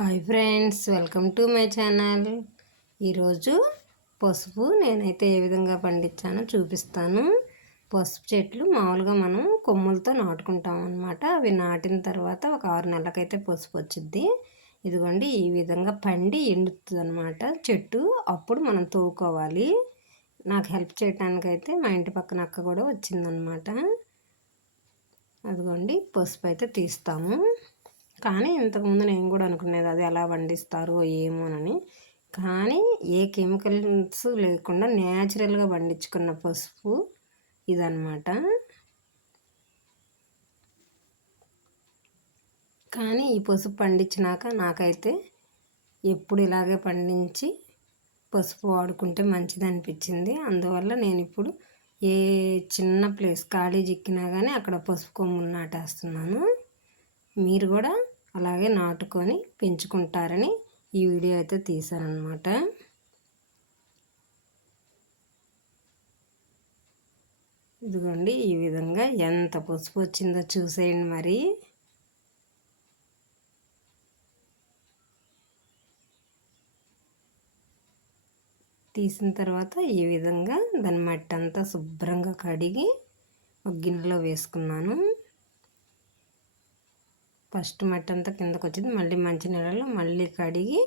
Hi friends, welcome to my channel. ఈరోజు పసుపు నేనైతే ఏ విధంగా పండించానో చూపిస్తాను. పసుపు చెట్లు మామూలుగా మనం కొమ్ములతో నాటుకుంటాం అన్నమాట. అవి నాటిన తర్వాత ఒక 6 నెలలకైతే పసుపు వచ్చింది. ఇదిగోండి ఈ విధంగా పండి ఎండుతుంది అన్నమాట చెట్టు. అప్పుడు మనం తోవుకోవాలి. నాకు హెల్ప్ చేయడానికైతే మా ఇంటి పక్కన అక్క కూడా వచ్చిందనమాట. అదిగోండి పసుపు అయితే తీస్తాము. కానీ ఇంతకుముందు నేను కూడా అనుకునేది అది ఎలా పండిస్తారో ఏమోనని. కానీ ఏ కెమికల్స్ లేకుండా న్యాచురల్గా పండించుకున్న పసుపు ఇదన్నమాట. కానీ ఈ పసుపు పండించినాక నాకైతే ఎప్పుడు ఇలాగే పండించి పసుపు వాడుకుంటే మంచిది అనిపించింది. అందువల్ల నేను ఇప్పుడు ఏ చిన్న ప్లేస్ ఖాళీ చిక్కినా కానీ అక్కడ పసుపు కొమ్ములు నాటేస్తున్నాను. మీరు కూడా అలాగే నాటుకొని పెంచుకుంటారని ఈ వీడియో అయితే తీశానన్నమాట. ఇదిగోండి ఈ విధంగా ఎంత పసుపు వచ్చిందో చూసేయండి. మరి తీసిన తర్వాత ఈ విధంగా దాని మట్టి అంతా శుభ్రంగా కడిగి ఒక గిన్నెలో వేసుకున్నాను. ఫస్ట్ మట్టి అంతా కిందకు వచ్చింది. మళ్ళీ మంచి నీళ్ళలో మళ్ళీ కడిగి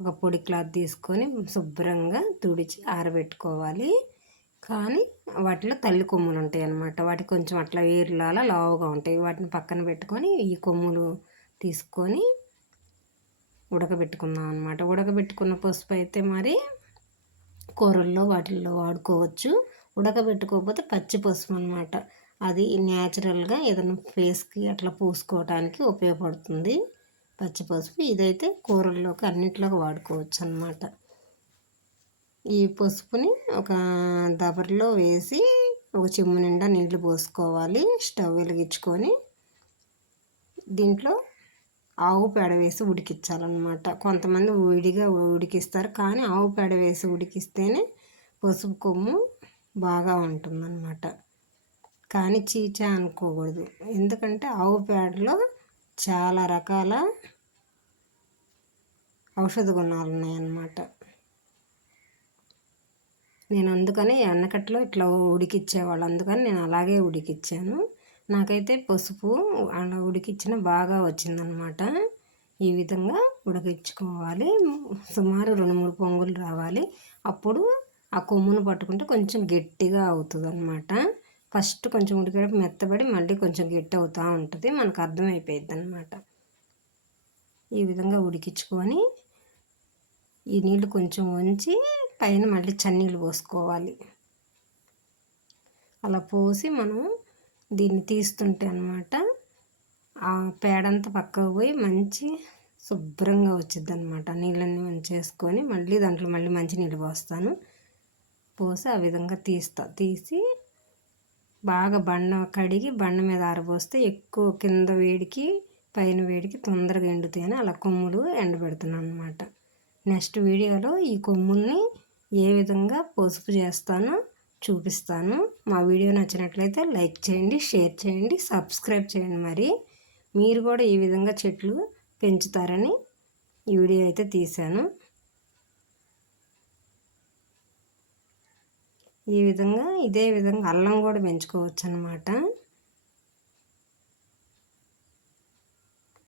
ఒక పొడి క్లాత్ తీసుకొని శుభ్రంగా తుడిచి ఆరబెట్టుకోవాలి. కానీ వాటిలో తల్లి కొమ్ములు ఉంటాయి అన్నమాట. వాటికి కొంచెం అట్లా వేర్లాలా లావుగా ఉంటాయి. వాటిని పక్కన పెట్టుకొని ఈ కొమ్ములు తీసుకొని ఉడకబెట్టుకుందాం అన్నమాట. ఉడకబెట్టుకున్న పసుపు అయితే మరి కూరల్లో వాటిల్లో వాడుకోవచ్చు. ఉడకబెట్టుకోకపోతే పచ్చి పసుపు అన్నమాట. అది న్యాచురల్గా ఏదైనా ఫేస్కి అట్లా పూసుకోవడానికి ఉపయోగపడుతుంది పచ్చి పసుపు. ఇదైతే కూరల్లోకి అన్నింటిలోకి వాడుకోవచ్చు అన్నమాట. ఈ పసుపుని ఒక దబర్లో వేసి ఒక చెంబు నిండా నీళ్లు పోసుకోవాలి. స్టవ్ వెలిగించుకొని దీంట్లో ఆవు పేడ వేసి ఉడికించాలన్నమాట. కొంతమంది విడిగా ఉడికిస్తారు, కానీ ఆవు పేడ వేసి ఉడికిస్తేనే పసుపు కొమ్ము బాగా ఉంటుందన్నమాట. కానీ చీచా అనుకోకూడదు, ఎందుకంటే ఆవు పేడలో చాలా రకాల ఔషధ గుణాలు ఉన్నాయన్నమాట. నేను అందుకని ఎన్నకట్లో ఇట్లా ఉడికిచ్చేవాళ్ళు, అందుకని నేను అలాగే ఉడికిచ్చాను. నాకైతే పసుపు అలా ఉడికిచ్చిన బాగా వచ్చిందనమాట. ఈ విధంగా ఉడికించుకోవాలి. సుమారు 2-3 పొంగులు రావాలి. అప్పుడు ఆ కొమ్మును పట్టుకుంటే కొంచెం గట్టిగా అవుతుంది అనమాట. ఫస్ట్ కొంచెం ఉడికేటప్పుడు మెత్తబడి మళ్ళీ కొంచెం గట్టి అవుతూ ఉంటుంది, మనకు అర్థమైపోయింది అనమాట. ఈ విధంగా ఉడికించుకొని ఈ నీళ్ళు కొంచెం ఉంచి పైన మళ్ళీ చన్నీళ్ళు పోసుకోవాలి. అలా పోసి మనం దీన్ని తీస్తుంటే అనమాట ఆ పేడంతా పక్కకు పోయి మంచి శుభ్రంగా వచ్చింది అనమాట. నీళ్ళన్నీ ఉంచేసుకొని మళ్ళీ దాంట్లో మళ్ళీ మంచి నీళ్ళు పోస్తాను. పోసి ఆ విధంగా తీసి బాగా బండ కడిగి బండ మీద ఆరబోస్తే ఎక్కువ కింద వేడికి పైన వేడికి తొందరగా ఎండుతాయని అలా కొమ్ములు ఎండబెడుతున్నాను అనమాట. నెక్స్ట్ వీడియోలో ఈ కొమ్ముల్ని ఏ విధంగా పసుపు చేస్తానో చూపిస్తాను. మా వీడియో నచ్చినట్లయితే లైక్ చేయండి, షేర్ చేయండి, సబ్స్క్రైబ్ చేయండి. మరి మీరు కూడా ఈ విధంగా చెట్లు పెంచుతారని ఈ వీడియో అయితే తీశాను. ఈ విధంగా ఇదే విధంగా అల్లం కూడా పెంచుకోవచ్చు అన్నమాట.